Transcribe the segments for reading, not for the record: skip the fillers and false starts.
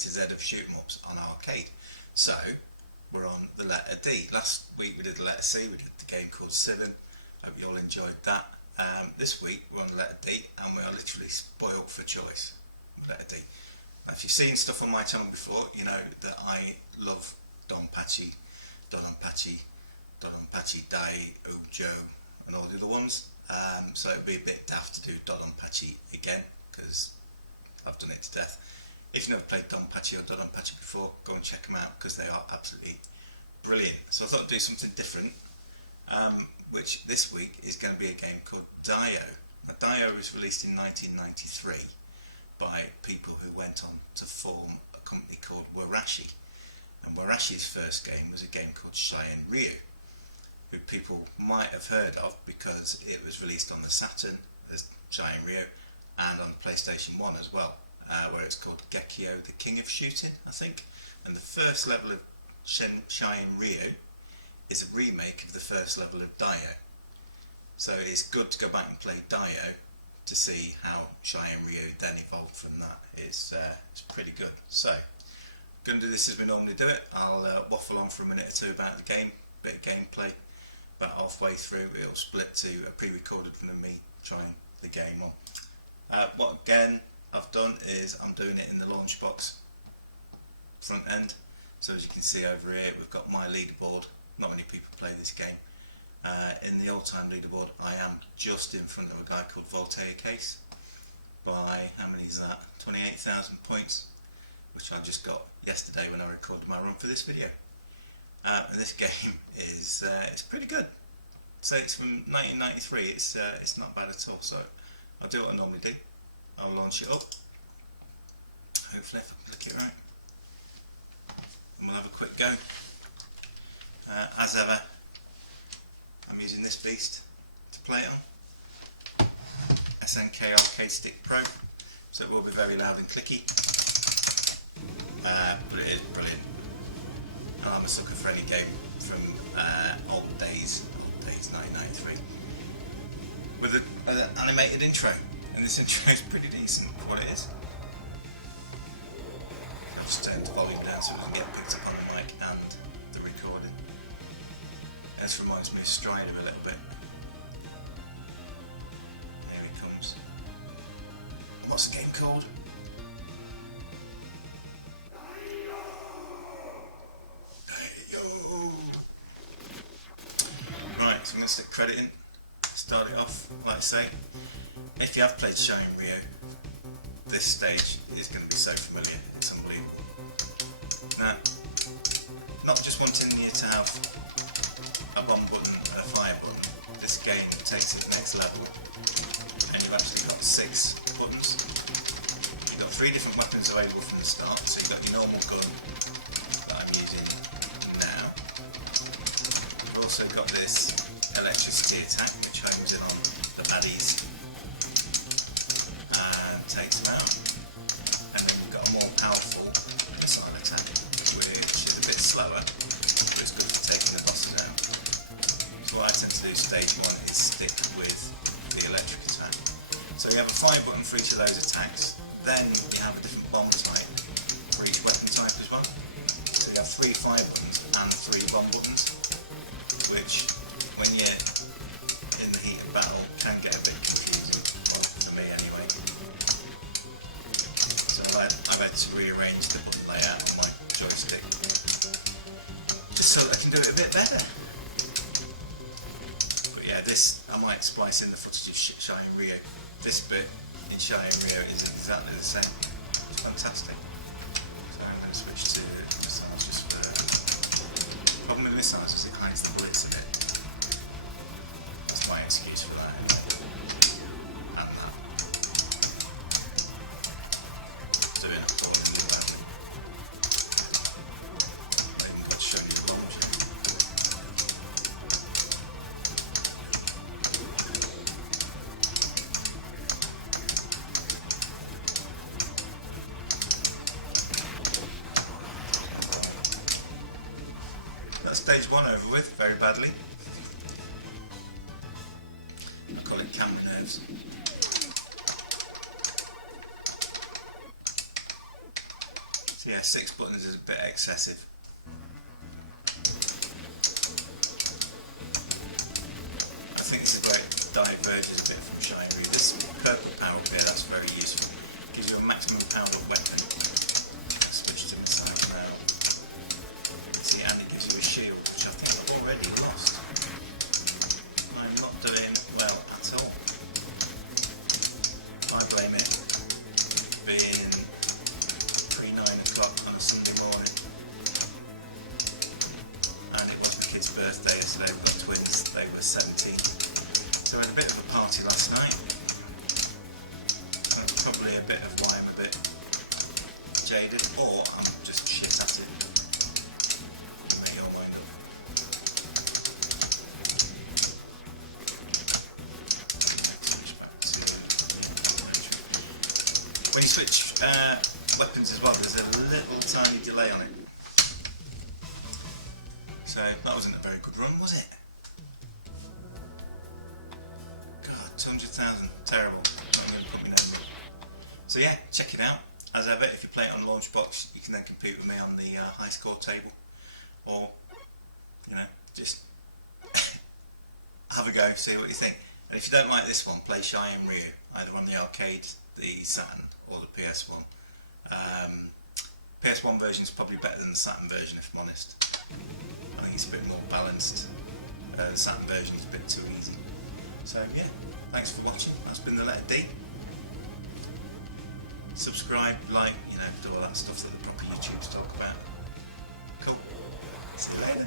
to Z of shmups on arcade. So we're on the letter D. Last week we did the letter C, we did the game called Civilin. Hope you all enjoyed that. This week we're on the letter D, and we are literally spoiled for choice with letter D. Now, if you've seen stuff on my channel before, you know that I love Donpachi, Daioh, and all the other ones. So it would be a bit daft to do Donpachi again, because I've done it to death. If you've never played Donpachi or Donpachi before, go and check them out, because they are absolutely brilliant. So I thought I'd do something different, which this week is going to be a game called Daioh. Now, Daioh was released in 1993 by people who went on to form a company called Warashi. And Warashi's first game was a game called Shienryu, who people might have heard of because it was released on the Saturn as Shienryu and on the PlayStation 1 as well, where it's called Daioh, the King of Shooting, I think. And the first level of Shienryu is a remake of the first level of Daioh. So it's good to go back and play Daioh to see how Shienryu then evolved from that. It's pretty good. So I'm going to do this as we normally do it. I'll waffle on for a minute or two about the game, bit of gameplay. About halfway through it'll split to a pre-recorded one of me trying the game on. What again I've done is I'm doing it in the Launchbox front end. So as you can see over here, we've got my leaderboard. Not many people play this game. In the old time leaderboard, I am just in front of a guy called Voltaire Case by, how many is that? 28,000 points, which I just got yesterday when I recorded my run for this video. And this game is it's pretty good. So it's from 1993. It's not bad at all. So I'll do what I normally do. I'll launch it up. Hopefully, if I can click it right, and we'll have a quick go. As ever, I'm using this beast to play it on. SNK Arcade Stick Pro, so it will be very loud and clicky, but it is brilliant. And I'm a sucker for any game from old days 1993, with an animated intro, and this intro is pretty decent for what it is. I'll just turn the volume down so we can get picked up on the mic and the recording. This reminds me of Strider a little bit. Here he comes. What's the game called? Daioh. Right, so I'm going to stick credit in. Start it off, like I say. If you have played Shienryu, this stage is going to be so familiar, it's unbelievable. Now, not just wanting you to have a bomb button and a fire button, this game takes it to the next level, and you've actually got 6 buttons. You've got 3 different weapons available from the start, so you've got your normal gun that I'm using now. You've also got this electricity attack which homes in on the baddies and takes them out. And then we've got a more powerful missile attack which is a bit slower, but it's good for taking the bosses out. So what I tend to do stage 1 is stick with the electric attack. So you have a fire button for each of those attacks, then you have a different bomb type for each weapon type as well. So you have 3 fire buttons and 3 bomb buttons, which when you're in the heat of battle can get a bit confusing, well, for me anyway. So I've had to rearrange the button layout on my joystick just so that I can do it a bit better. But yeah, this, I might splice in the footage of Shienryu. This bit in Shienryu is exactly the same. It's fantastic. So I'm going to switch to missiles just for... The problem with missiles is it hides the bullets a bit. That's my excuse for that anyway. And that. Doing it accordingly badly. I even got to show you the launcher. That's stage 1 over with, very badly. I call it camera nerves. So Yeah, 6 buttons is a bit excessive. I think this is where it diverges a bit from Shienryu. This purple power up here, that's very useful. Gives you a maximum power of weapon. Switch to missile now. See, and it gives you a shield, which I think I've already lost. I'm not doing well at all. I blame it being 9 o'clock on a Sunday morning, and it was my kid's birthday yesterday. We've got twins, they were 70, so we had a bit of a party last night, and probably a bit of why I'm a bit jaded, or I'm just shit at it. Make your mind up. Switch back to when you switch weapons as well, there's a little tiny delay on it. So that wasn't a very good run, was it? God, 200,000, terrible. Not going to put me name. So yeah, check it out. As ever, if you play it on Launchbox, you can then compete with me on the high score table, or you know, just have a go, see what you think. And if you don't like this one, play Shienryu, either on the arcade, the Saturn, or the PS1. PS1 version is probably better than the Saturn version, if I'm honest. I think it's a bit more balanced. The Saturn version is a bit too easy. So yeah, thanks for watching. That's been the Letter D. Subscribe, like, you know, do all that stuff that the proper YouTubers talk about. Cool. See you later.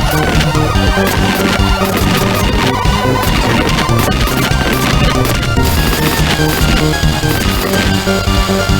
We'll be right back.